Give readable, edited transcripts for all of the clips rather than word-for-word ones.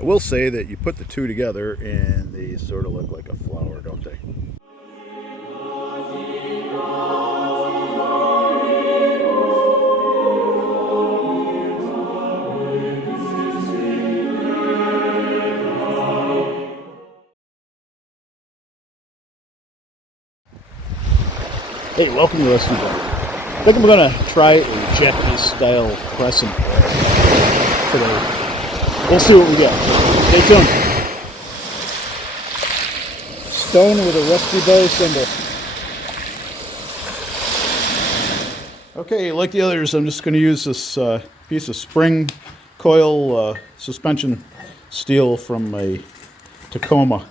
I will say that you put the two together and they sort of look like a flower, don't they? Hey, welcome to Lesson One. I think I'm going to try a Japanese style crescent today. We'll see what we get. Stay tuned. Stone with a rusty bow symbol. Okay, like the others, I'm just going to use this piece of spring coil suspension steel from a Tacoma.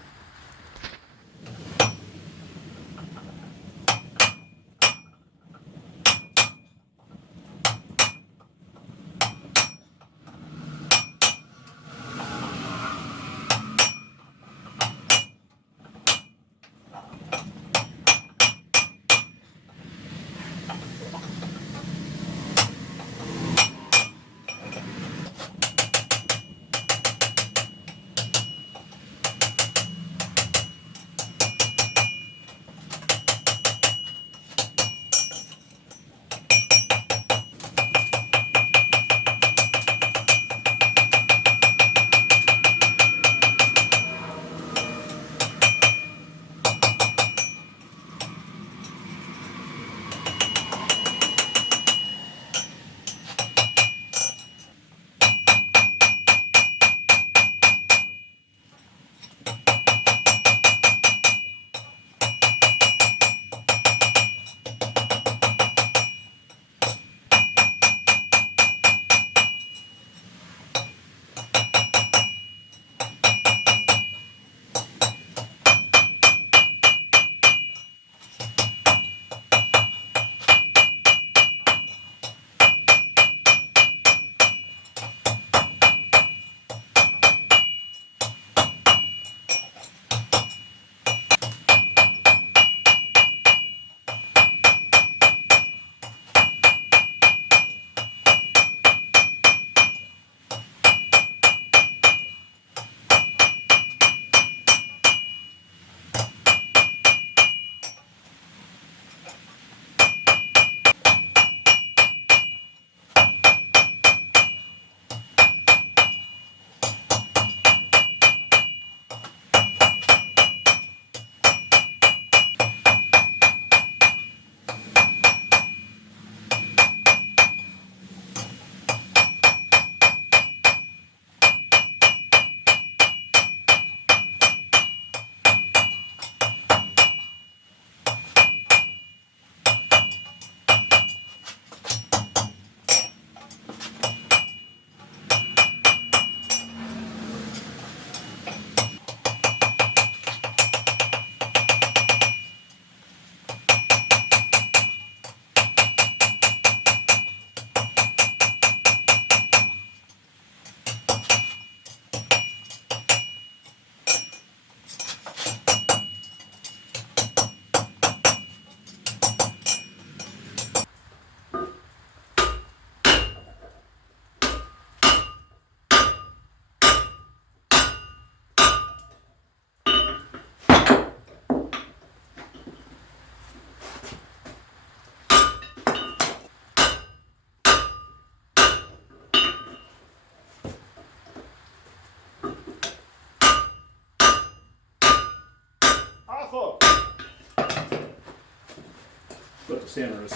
What the standard is.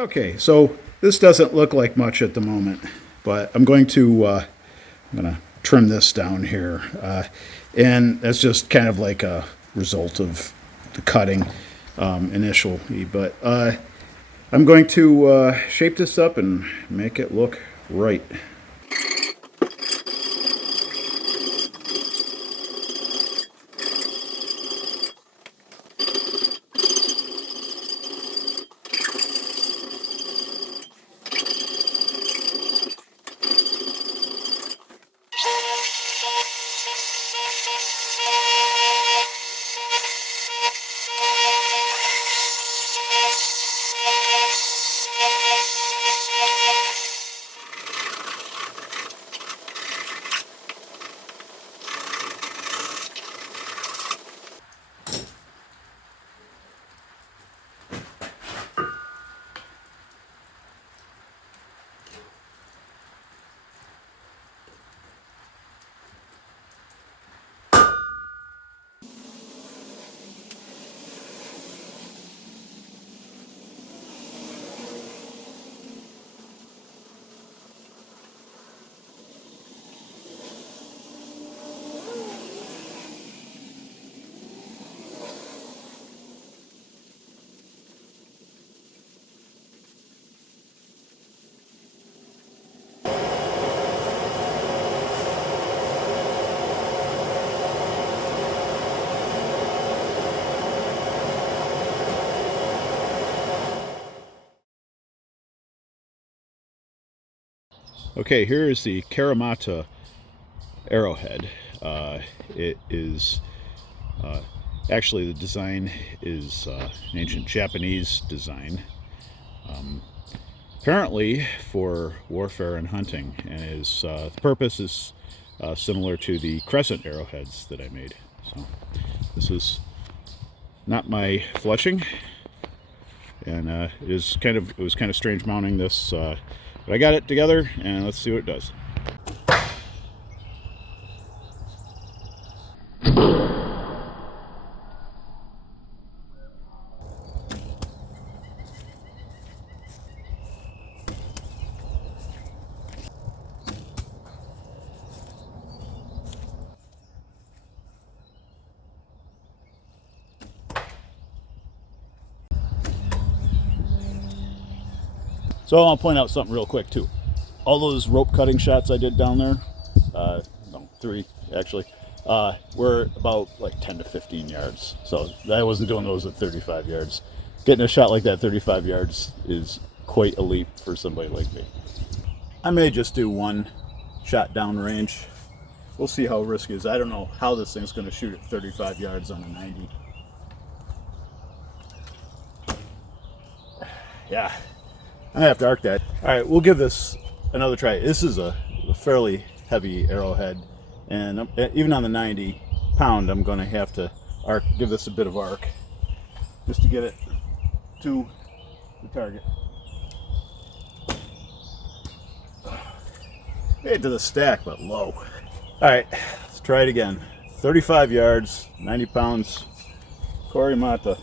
Okay, so this doesn't look like much at the moment, but I'm going to trim this down here, and that's just kind of like a result of the cutting initially. But I'm going to shape this up and make it look right. Okay, here is the Karimata Arrowhead. It is actually, the design is an ancient Japanese design, apparently for warfare and hunting, and is the purpose is similar to the crescent arrowheads that I made. So this is not my fletching, and it was kind of strange mounting this. But I got it together, and let's see what it does. So I want to point out something real quick too. All those rope cutting shots I did down there, no, 3 actually, were about like 10 to 15 yards. So I wasn't doing those at 35 yards. Getting a shot like that 35 yards is quite a leap for somebody like me. I may just do 1 shot downrange. We'll see how risky it is. I don't know how this thing's going to shoot at 35 yards on a 90. Yeah. I'm gonna have to arc that. All right, we'll give this another try. This is a fairly heavy arrowhead, and even on the 90 pound, I'm gonna have to give this a bit of arc just to get it to the target. Made to the stack, but low. All right, let's try it again. 35 yards, 90 pounds, Karimata.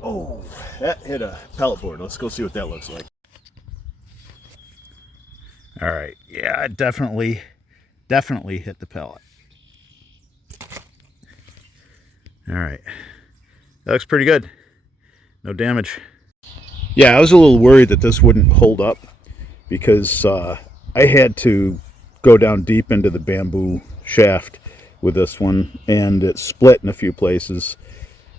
Oh, that hit a pellet board. Let's go see what that looks like. All right, yeah, it definitely hit the pellet. All right, that looks pretty good. No damage. Yeah, I was a little worried that this wouldn't hold up because I had to go down deep into the bamboo shaft with this one, and it split in a few places.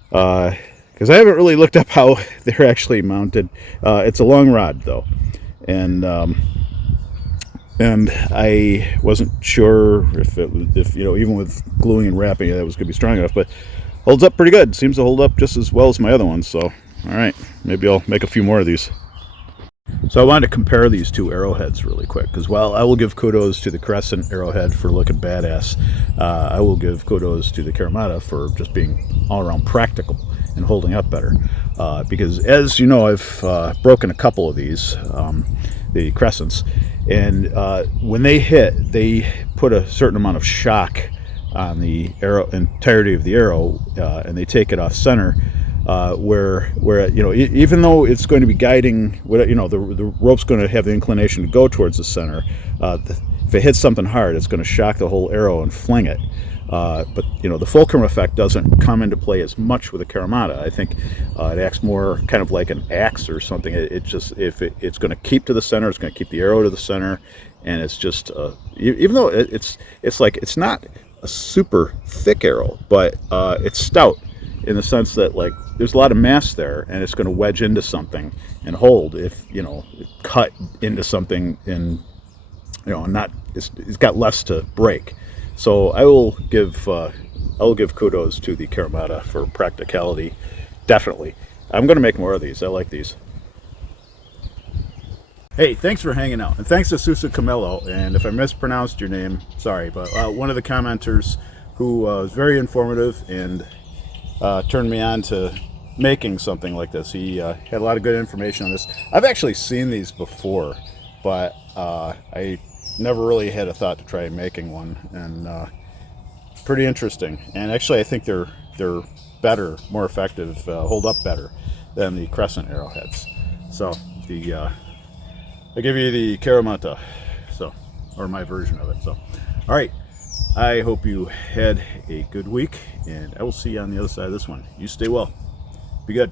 Because I haven't really looked up how they're actually mounted. It's a long rod though, and I wasn't sure if even with gluing and wrapping it, that was going to be strong enough. But holds up pretty good. Seems to hold up just as well as my other ones. So, all right, maybe I'll make a few more of these. So I wanted to compare these 2 arrowheads really quick, because while I will give kudos to the crescent arrowhead for looking badass, I will give kudos to the Karimata for just being all around practical and holding up better. Because as you know, I've broken a couple of these, the crescents, and when they hit, they put a certain amount of shock on the arrow, entirety of the arrow, and they take it off center. Where even though it's going to be guiding, the rope's going to have the inclination to go towards the center. If it hits something hard, it's going to shock the whole arrow and fling it. But the fulcrum effect doesn't come into play as much with a Karimata. I think it acts more kind of like an axe or something. It's going to keep to the center, it's going to keep the arrow to the center, and it's just even though it's not a super thick arrow, but it's stout in the sense that there's a lot of mass there, and it's going to wedge into something and hold if cut into something, and it's got less to break. So I will give kudos to the Karimata for practicality. Definitely, I'm going to make more of these. I like these. Hey, thanks for hanging out, and thanks to Susa Camelo. And if I mispronounced your name, sorry, but one of the commenters who was very informative and turned me on to making something like this. He had a lot of good information on this. I've actually seen these before, but I never really had a thought to try making one, and pretty interesting. And actually, I think they're better, more effective, hold up better than the crescent arrowheads. So I give you the Karimata, or my version of it. So, all right. I hope you had a good week, and I will see you on the other side of this one. You stay well. Be good.